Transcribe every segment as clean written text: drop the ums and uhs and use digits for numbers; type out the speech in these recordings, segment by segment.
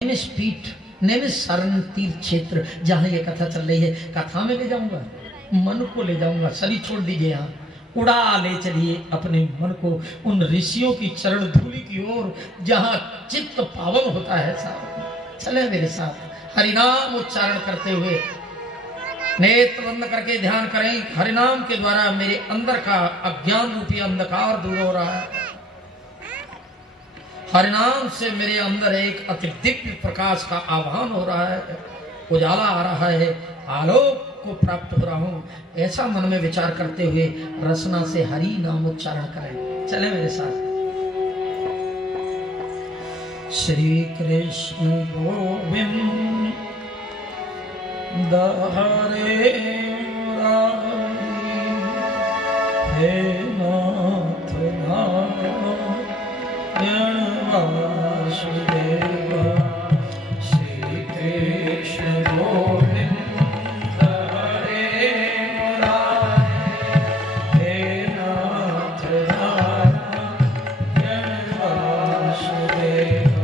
पीठ नैमिषारण्य तीर्थ क्षेत्र जहाँ ये कथा चल रही है, कथा में ले जाऊंगा, मन को ले जाऊंगा। शरीर छोड़ दीजिए, यहाँ उड़ा ले चलिए अपने मन को उन ऋषियों की चरण धूलि की ओर, जहाँ चित्त पावन होता है। साहब चले मेरे साथ, हरिनाम उच्चारण करते हुए नेत्र बंद करके ध्यान करें। हरिनाम के द्वारा मेरे अंदर का अज्ञान रूपी अंधकार दूर हो रहा है। हरिनाम से मेरे अंदर एक अति दिव्य प्रकाश का आह्वान हो रहा है, उजाला आ रहा है, आलोक को प्राप्त हो रहा हूं। ऐसा मन में विचार करते हुए रसना से हरि नाम उच्चारण करें। चले मेरे साथ। श्री कृष्ण गोविंद हरे हे नाथ नारायण वासुदेव। श्री कृष्ण गोविंद हरे हे नाथ नारायण वासुदेव।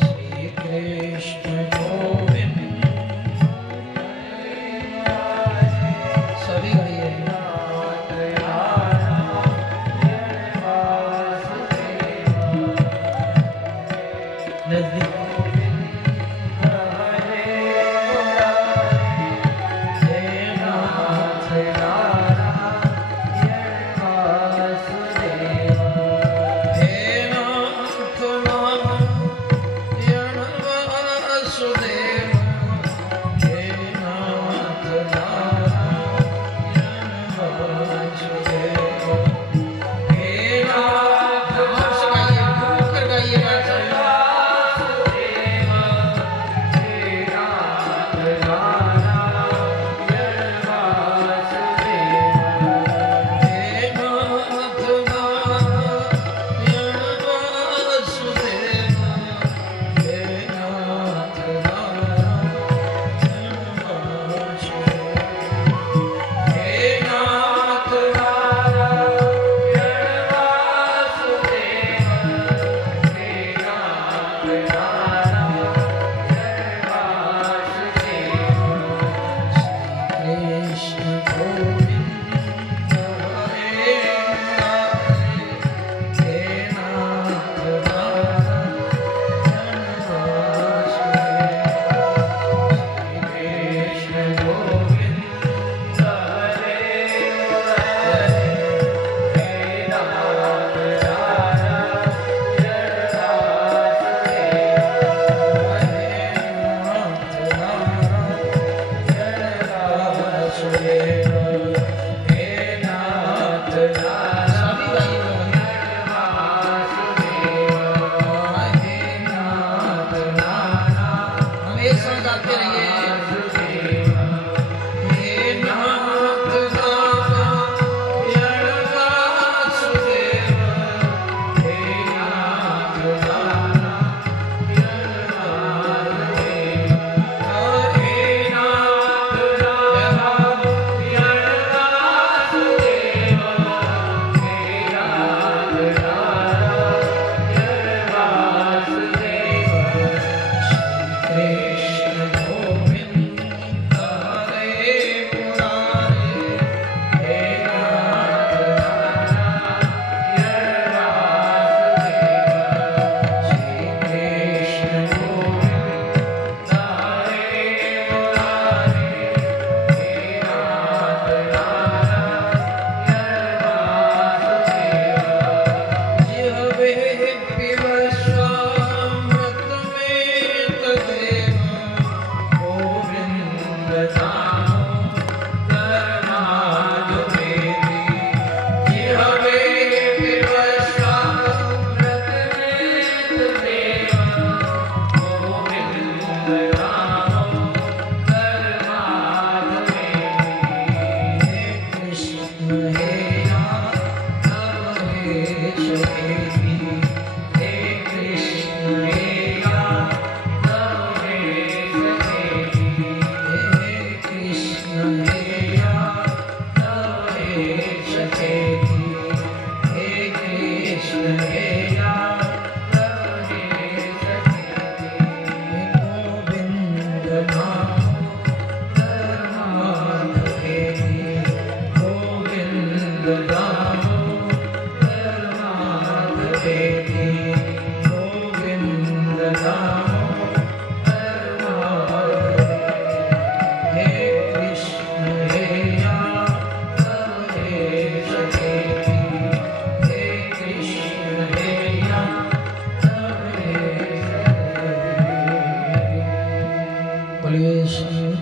श्री कृष्ण गोविंद सभी गाइए। नजदीक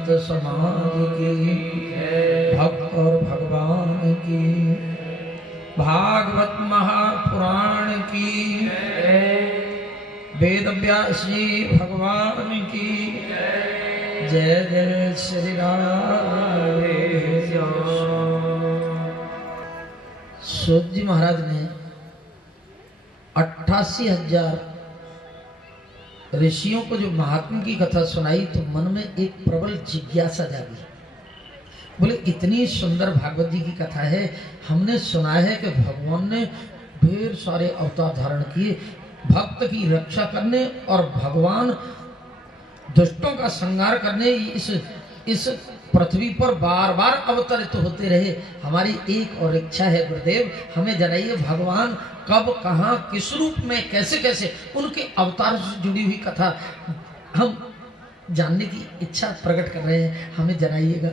संत समाज की, भक्त और भगवान की, भागवत महापुराण की, वेद व्यास जी भगवान की जय जय श्री राम। सूत जी महाराज ने 88,000 ऋषियों को जो महात्मा की कथा सुनाई तो मन में एक प्रबल जिज्ञासा जागी। बोले इतनी सुंदर भागवत जी की कथा है, हमने सुना है कि भगवान ने ढेर सारे अवतार धारण किए भक्त की रक्षा करने और भगवान दुष्टों का संहार करने इस पृथ्वी पर बार बार अवतरित होते रहे। हमारी एक और इच्छा है गुरुदेव, हमें जनाइए भगवान कब कहाँ किस रूप में कैसे कैसे उनके अवतार से जुड़ी हुई कथा हम जानने की इच्छा प्रकट कर रहे हैं, हमें जनाइएगा।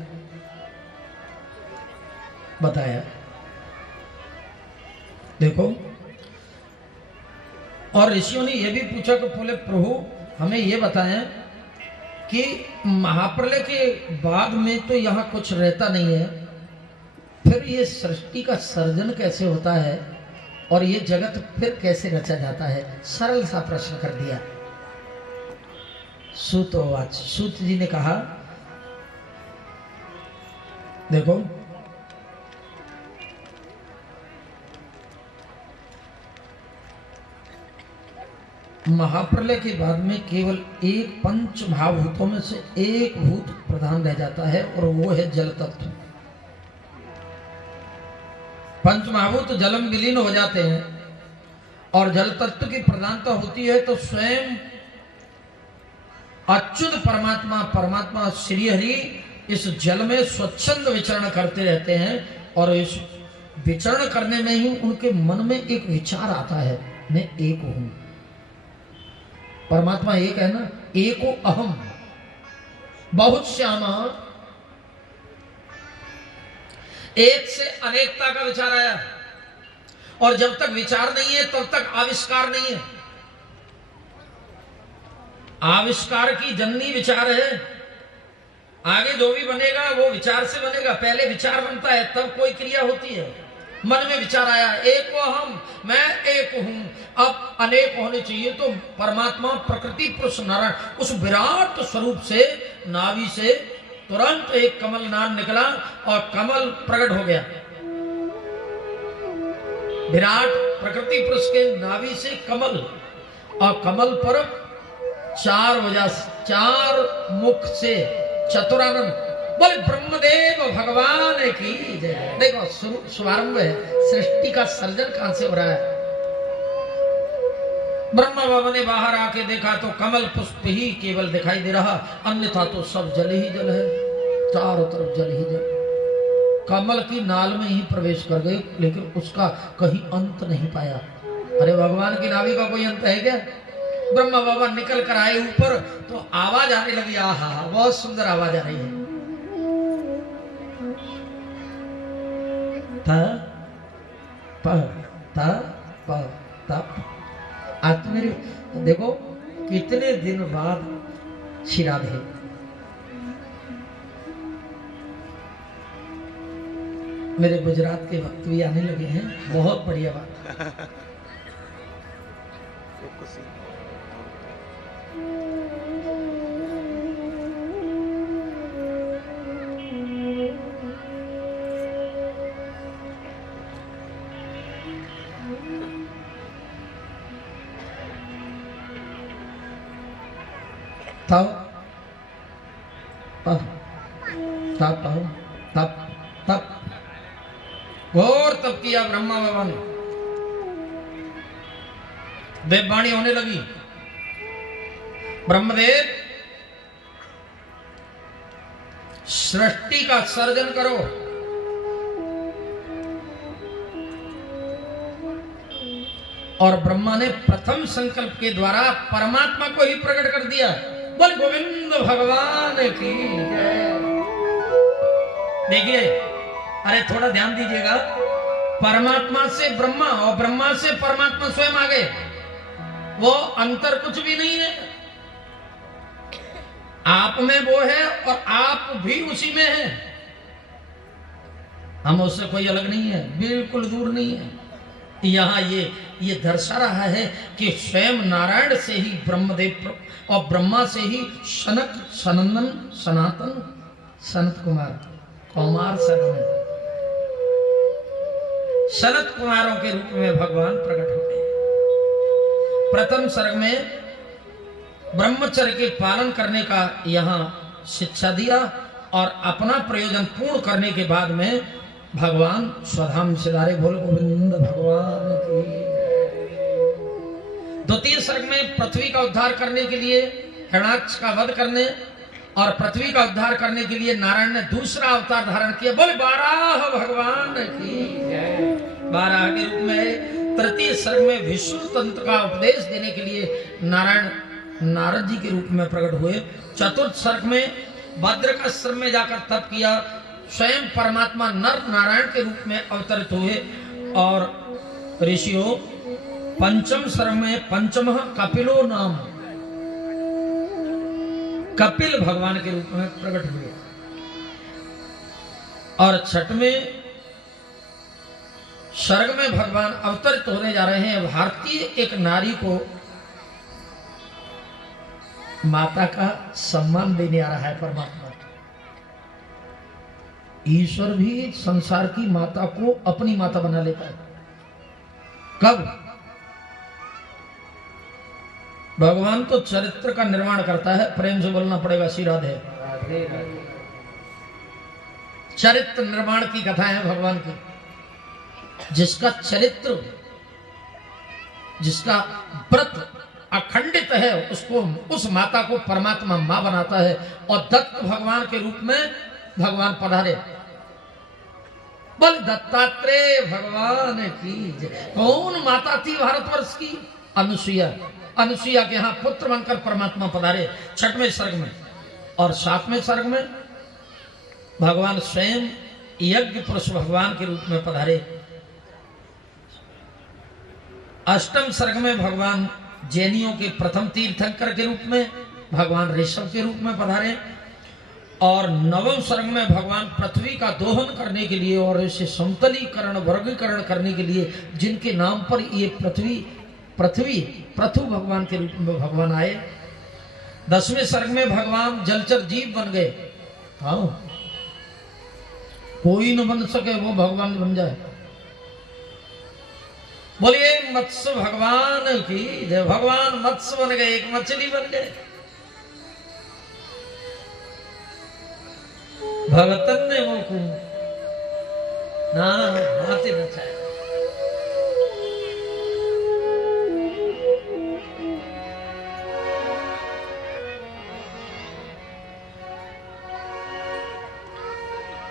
बताया देखो, और ऋषियों ने यह भी पूछा कि बोले प्रभु हमें यह बताएं कि महाप्रलय के बाद में तो यहाँ कुछ रहता नहीं है, फिर ये सृष्टि का सर्जन कैसे होता है और ये जगत फिर कैसे रचा जाता है? सरल सा प्रश्न कर दिया। सूत जी ने कहा देखो महाप्रलय के बाद में केवल एक पंच महाभूतों में से एक भूत प्रधान रह जाता है और वो है जल तत्व। पंच महाभूत जलम विलीन हो जाते हैं और जल तत्व की प्रधानता होती है तो स्वयं अच्युत परमात्मा श्री हरि इस जल में स्वच्छंद विचरण करते रहते हैं और इस विचरण करने में ही उनके मन में एक विचार आता है, मैं एक हूं। परमात्मा एक है ना, एको अहम बहुत श्यामा, एक से अनेकता का विचार आया और जब तक विचार नहीं है तब तक आविष्कार नहीं है। आविष्कार की जननी विचार है, आगे जो भी बनेगा वो विचार से बनेगा। पहले विचार बनता है तब कोई क्रिया होती है। मन में विचार आया एको अहम, मैं एक हूं, अब अनेक होने चाहिए। तो परमात्मा प्रकृति पुरुष नारायण उस विराट स्वरूप से नाभि से तुरंत एक कमल नाद निकला और कमल प्रकट हो गया। विराट प्रकृति पुरुष के नाभि से कमल और कमल पर चार मुख से चतुरानंद बोले ब्रह्मदेव भगवान की जय। देखो शुभारंभ है, सृष्टि का सर्जन कहां से हो रहा है। ब्रह्मा बाबा ने बाहर आके देखा तो कमल पुष्प ही केवल दिखाई दे रहा, अन्यथा तो सब जल ही जल है, चारों तरफ जल ही जल। कमल की नाल में ही प्रवेश कर गए लेकिन उसका कहीं अंत नहीं पाया। अरे भगवान की नाभि का कोई अंत है क्या? ब्रह्मा बाबा निकल कर आए ऊपर तो आवाज आने लगी, आहा बहुत सुंदर आवाज आ रही है। आज मेरे देखो कितने दिन बाद श्रीराधे मेरे गुजरात के भक्त भी आने लगे हैं, बहुत बढ़िया बात। तब घोर तप किया ब्रह्मा बाबा ने। देववाणी होने लगी, ब्रह्मदेव सृष्टि का सर्जन करो। और ब्रह्मा ने प्रथम संकल्प के द्वारा परमात्मा को ही प्रकट कर दिया। बोल गोविंद भगवान की जय। देखिए, अरे थोड़ा ध्यान दीजिएगा, परमात्मा से ब्रह्मा और ब्रह्मा से परमात्मा स्वयं आ गए, वो अंतर कुछ भी नहीं है। आप में वो है और आप भी उसी में हैं। हम उससे कोई अलग नहीं है, बिल्कुल दूर नहीं है। यहाँ ये दर्शा रहा है कि स्वयं नारायण से ही ब्रह्मदेव और ब्रह्मा से ही सनक, सनंदन, सनातन, सनत कुमार, कौमार सर्ग में सनत कुमारों के रूप में भगवान प्रकट हो गए। प्रथम सर्ग में ब्रह्मचर्य के पालन करने का यहाँ शिक्षा दिया और अपना प्रयोजन पूर्ण करने के बाद में भगवान स्वधाम सिधारे बोल गोविंद भगवान की। द्वितीय सर्ग में पृथ्वी का उद्धार करने के लिए, हिरण्याक्ष का वध करने और पृथ्वी का उद्धार करने के लिए नारायण ने दूसरा अवतार धारण किया। बोले बारह भगवान की जय। बारह के रूप में तृतीय सर्ग में विष्णु तंत्र का उपदेश देने के लिए नारायण नारद जी के रूप में प्रकट हुए। चतुर्थ सर्ग में भद्रकाश्रम में जाकर तप किया, स्वयं परमात्मा नर नारायण के रूप में अवतरित हुए। और ऋषियों पंचम सर्ग में पंचम कपिलो नाम, कपिल भगवान के रूप में प्रकट हुए। और छठवें सर्ग में भगवान अवतरित होने जा रहे हैं। भारतीय एक नारी को माता का सम्मान देने आ रहा है परमात्मा। ईश्वर भी संसार की माता को अपनी माता बना लेता है। कब? भगवान तो चरित्र का निर्माण करता है। प्रेम से बोलना पड़ेगा, श्री राधे। चरित्र निर्माण की कथा है भगवान की। जिसका चरित्र, जिसका व्रत अखंडित है, उसको, उस माता को परमात्मा मां बनाता है। और दत्त भगवान के रूप में भगवान पधारे। बोल दत्तात्रेय भगवान की जय। कौन माता थी भारतवर्ष की? अनुसुईया। अनुसुईया के यहां पुत्र बनकर परमात्मा पधारे छठवें सर्ग में। और सातवें सर्ग में भगवान स्वयं यज्ञ पुरुष भगवान के रूप में पधारे। अष्टम सर्ग में भगवान जैनियों के प्रथम तीर्थंकर के रूप में, भगवान ऋषभ के रूप में पधारे। और नवम सर्ग में भगवान पृथ्वी का दोहन करने के लिए और इसे समतलीकरण, वर्गीकरण करने के लिए, जिनके नाम पर ये पृथु भगवान के रूप में भगवान आए। दसवें सर्ग में भगवान जलचर जीव बन गए। हाँ, कोई न बन सके वो भगवान बन जाए। बोलिए मत्स्य भगवान की जय। भगवान मत्स्य बन गए, एक मछली बन गए। भगतन ने वो को ना हाथी नचाया।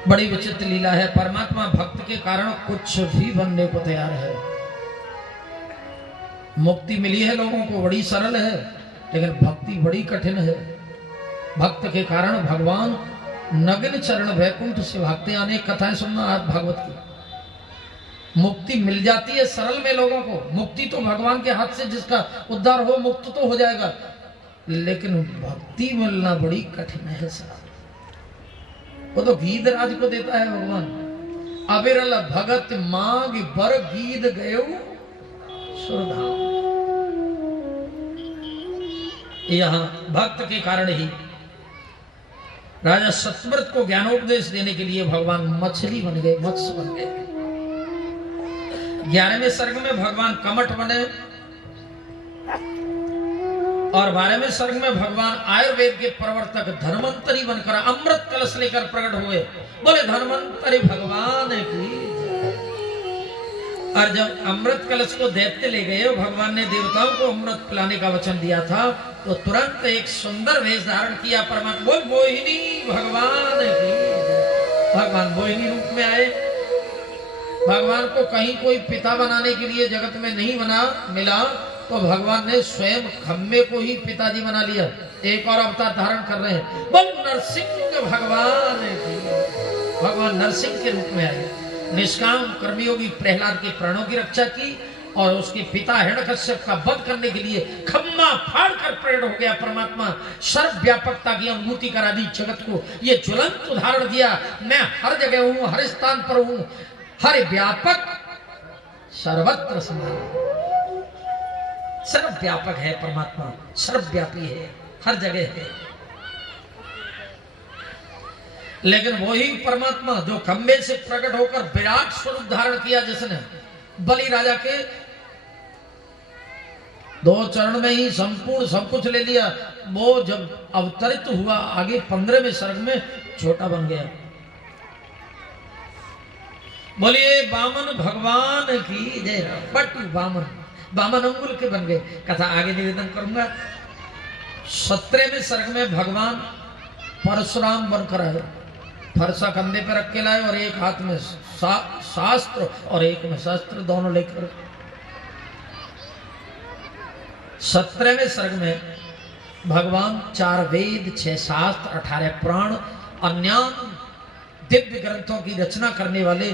बड़ी विचित्र लीला है। परमात्मा भक्त के कारण कुछ भी बनने को तैयार है। मुक्ति मिली है लोगों को, बड़ी सरल है, लेकिन भक्ति बड़ी कठिन है। भक्त के कारण भगवान नग्न चरण वैकुंठ से भागते। अनेक कथाएं सुनना आप भागवत की। मुक्ति मिल जाती है सरल में लोगों को। मुक्ति तो भगवान के हाथ से जिसका उद्धार हो, मुक्त तो हो जाएगा, लेकिन भक्ति मिलना बड़ी कठिन है साहब। वो तो गीधराज को देता है भगवान। अबिरल भगत मांग बर गीध गयो सुरधाम। यहां भक्त के कारण ही राजा सतव्रत को ज्ञानोपदेश देने के लिए भगवान मछली बन गए, मत्स्य बन गए। 11वें सर्ग में भगवान कमठ बने और 12वें सर्ग में भगवान आयुर्वेद के प्रवर्तक धन्वंतरी बनकर अमृत कलश लेकर प्रकट हुए। बोले धन्वंतरी भगवान की। और जब अमृत कलश को दैत्य ले गए, भगवान ने देवताओं को अमृत पिलाने का वचन दिया था, तो तुरंत एक सुंदर वेश धारण किया परमात्मा। बोल मोहिनी भगवान की। भगवान मोहिनी रूप में आए। भगवान को कहीं कोई पिता बनाने के लिए जगत में नहीं मिला, तो भगवान ने स्वयं खम्बे को ही पिताजी बना लिया। एक और अवतार धारण कर रहे हैं। बोल नरसिंह भगवान की। भगवान नरसिंह के रूप में आए। निष्काम कर्मयोगी प्रहलाद के प्राणों की रक्षा की और उसके पिता हिरण्यकश्यप का वध करने के लिए खम्मा फाड़ कर प्रेरण हो गया परमात्मा। सर्वव्यापकता की अनुभूति करा दी जगत को, ये ज्वलंत उदाहरण दिया। मैं हर जगह हूं, हर स्थान पर हूं, हर व्यापक सर्वत्र समान। सर्वव्यापक है परमात्मा, सर्वव्यापी है, हर जगह है। लेकिन वही परमात्मा जो खंबे से प्रकट होकर विराट स्वरूप धारण किया, जिसने बलि राजा के 2 चरण में ही संपूर्ण सब कुछ ले लिया, वो जब अवतरित हुआ आगे 15वें सर्ग में छोटा बन गया। बोलिए वामन भगवान की जय। बट वामन अंगुल के बन गए। कथा आगे निवेदन करूंगा। 17वें सर्ग में भगवान परशुराम बनकर आए, फरसा कंधे पर रख के लाए और एक हाथ में शास्त्र और एक में शस्त्र, दोनों लेकर 17वें सर्ग में भगवान 4 वेद, 6 शास्त्र, 18 पुराण, अन्य दिव्य ग्रंथों की रचना करने वाले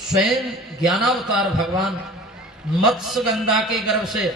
स्वयं ज्ञानावतार भगवान मत्स्य गंधा के गर्भ से